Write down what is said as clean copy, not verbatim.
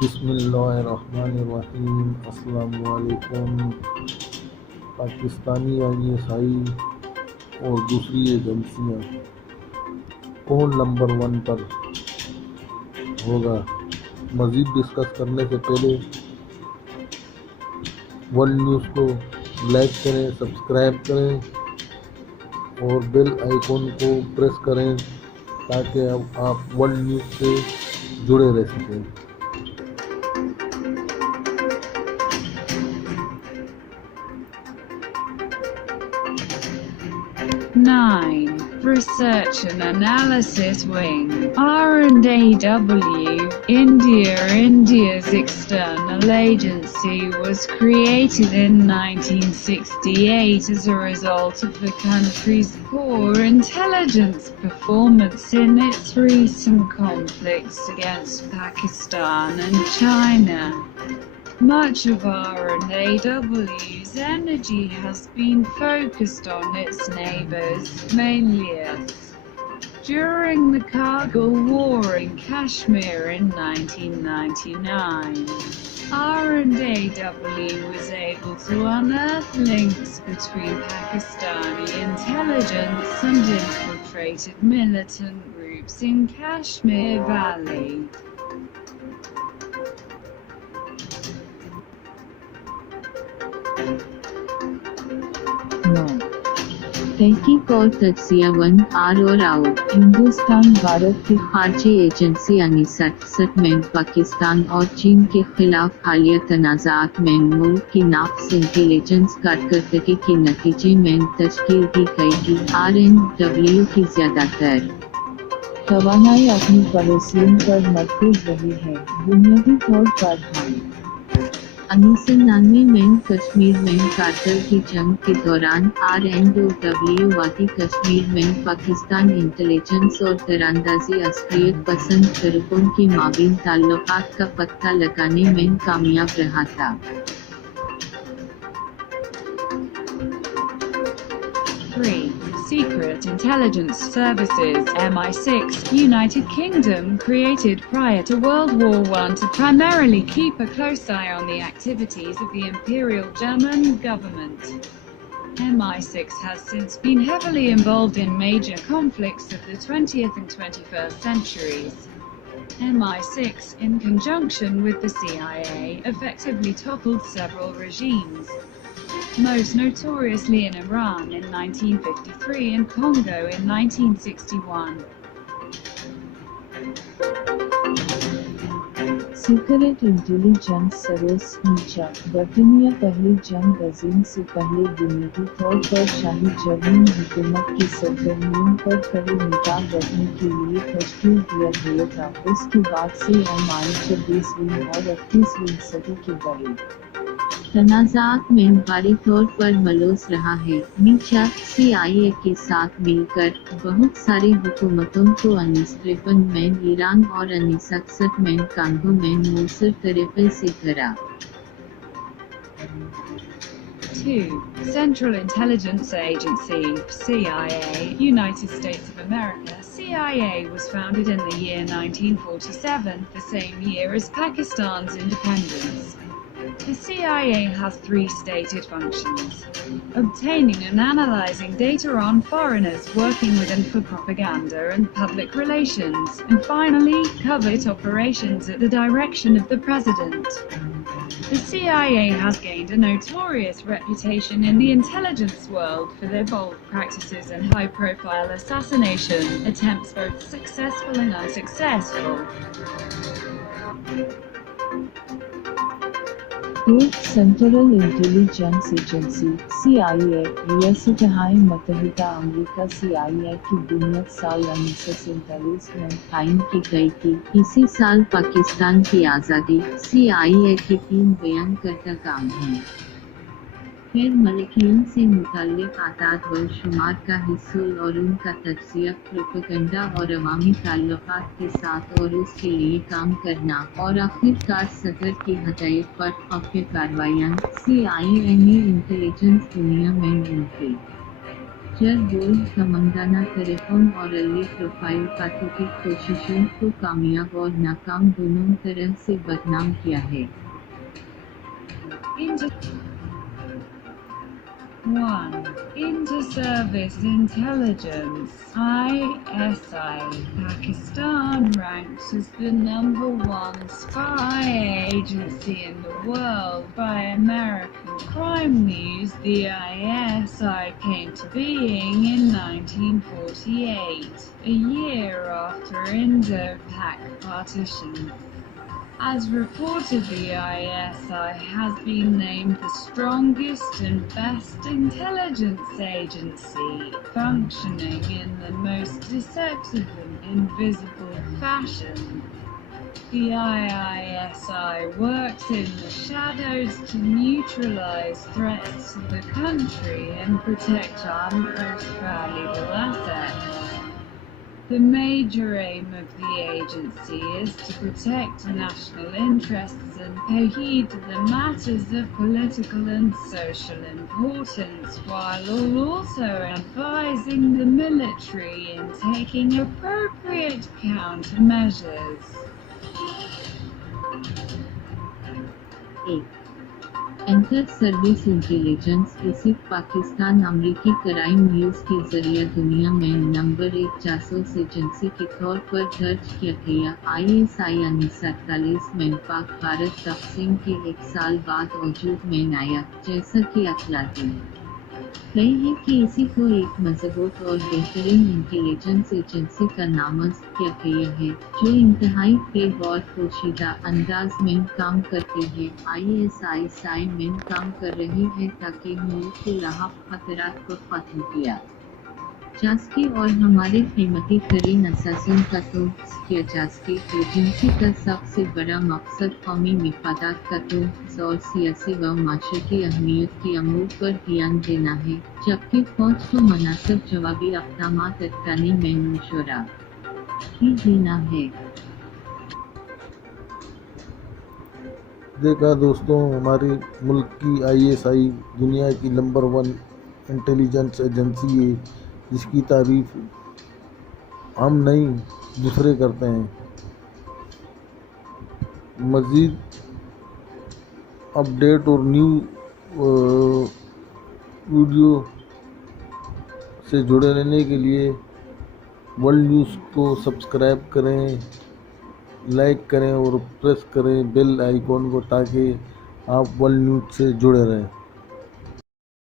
बिस्मिल्लाहिर्रहमानिर्रहीम। अस्सलामु अलैकुम। पाकिस्तानी आईएसआई और दूसरी एजेंसियां कौन नंबर वन पर होगा? मज़ीद डिस्कस करने से पहले वर्ल्ड न्यूज़ को लाइक करें, सब्सक्राइब करें और बेल आइकॉन को प्रेस करें ताकि आप वर्ल्ड न्यूज़ से जुड़े रह सकें। Nine. Research and Analysis Wing, R&AW, India. India's external agency was created in 1968 as a result of the country's poor intelligence performance in its recent conflicts against Pakistan and China. Much of R&AW's energy has been focused on its neighbors, mainly us. During the Kargil War in Kashmir in 1999, R&AW was able to unearth links between Pakistani intelligence and infiltrated militant groups in Kashmir Valley. तहकीक और तज्जिया one are और out. Hindustan Bharat की खारजी agency settlement Pakistan और चीन के खिलाफ हालिया तनाज़ात में मुल्क की नाक़िस इंटेलिजेंस कारकर्दगी के नतीजे में तश्कील दी गई की R&W की ज़्यादातर तवानाई अपनी पड़ोसियों पर मरकूज़ रही है। बुनियादी तौर पर हम 1999 में कश्मीर में कारगिल की जंग के दौरान R&W वादी कश्मीर में पाकिस्तान इंटेलिजेंस और तीरंदाजी अस्करियत पसंद फ़िरक़ों के माबीन ताल्लुकात का पता लगाने में कामयाब रहा था। Secret Intelligence Services (MI6), United Kingdom, created prior to World War I to primarily keep a close eye on the activities of the Imperial German government. MI6 has since been heavily involved in major conflicts of the 20th and 21st centuries. MI6, in conjunction with the CIA, effectively toppled several regimes, most notoriously in Iran in 1953 and Congo in 1961. Secret intelligence service नीचा बर्तानिया पहली जंग अजीम से पहले बुनियादी तौर पर शाही German हुकूमत की सरगर्मियों पर कड़ी निगाह रखने के लिए तश्कील दिया गया था। उसके बाद से MI 26वीं और 38वीं सदी के बड़े तनाज़ात में बारी तौर पर मलूस रहा है। नीचा CIA के साथ मिलकर बहुत सारी हुकूमतों को 1953 में ईरान और 1961 में कांगो में मौसर तरीक़े से करा। 2. Central Intelligence Agency (CIA), United States of America. CIA was founded in the year 1947, the same year as Pakistan's independence. The CIA has three stated functions: obtaining and analyzing data on foreigners working within for propaganda and public relations, and finally, covert operations at the direction of the president. The CIA has gained a notorious reputation in the intelligence world for their bold practices and high-profile assassination attempts, both successful and unsuccessful. Central intelligence agency CIA रियासत-ए मुत्तहिदा America CIA की बुनियाद साल 1947 में कायम की गई थी। इसी साल पाकिस्तान की आज़ादी। CIA के 3 बयान करता काम हैं। गैर मलकियों से मुताल्लिक़ आदाद व शुमार का हिस्सूल और उनका तज्ज़िया, प्रोपेगेंडा और अवामी ताल्लुकात के साथ और उसके लिए काम करना, और आखिरकार सदर की हदायत पर ख़फ़िया कार्रवाइयाँ। CIA ने इंटेलिजेंस दुनिया में उनके जर बोल तमंगाना टेलीफोन और अली प्रोफाइल पातों की कोशिशों को कामयाब और नाकाम दोनों तरह से बदनाम किया है। Inter 1. Inter-Service Intelligence (ISI). Pakistan ranks as the #1 spy agency in the world by American crime news. The ISI came to being in 1948, a year after Indo-Pak partition. As reported, the ISI has been named the strongest and best intelligence agency, functioning in the most deceptive and invisible fashion. The ISI works in the shadows to neutralize threats to the country and protect our most valuable assets. The major aim of the agency is to protect national interests and pay heed to the matters of political and social importance, while also advising the military in taking appropriate countermeasures. 1. Inter service intelligence इसी पाकिस्तान अमरीकी crime news के जरिए दुनिया में number 1 जासूस agency के तौर पर दर्ज किया गया। ISI यानी 47 में पाक भारत तकसीम के 1 साल बाद वजूद में आया। जैसा कि अखलाती गए हैं कि इसी को एक मजबूत और बेहतरीन इंटेलिजेंस एजेंसी का नामज़द किया गया है, जो इंतहाई तेज और पोशीदा अंदाज में काम करती है। ISI में काम कर रही है ताकि मुल्क के लाहक खतरात को खत्म किया जा सके और हमारे कीमती तरीन असासन का तोहफ़ किया जा सके। एजेंसी का सबसे बड़ा मकसद कौमी मफादात का तोहफ़ और सियासी व माशरती अहमियत के अमूर पर ध्यान देना है, जबकि फौज को मुनासिब जवाबी अक़दामात उठाने में मशवरा भी देना है। देखा दोस्तों, हमारे मुल्क की ISI दुनिया की नंबर 1 इंटेलिजेंस एजेंसी है, जिसकी तारीफ हम नहीं दूसरे करते हैं। मज़ीद अपडेट और न्यू वीडियो से जुड़े रहने के लिए वर्ल्ड न्यूज़ को सब्सक्राइब करें, लाइक करें और प्रेस करें बेल आइकॉन को, ताकि आप वर्ल्ड न्यूज़ से जुड़े रहें।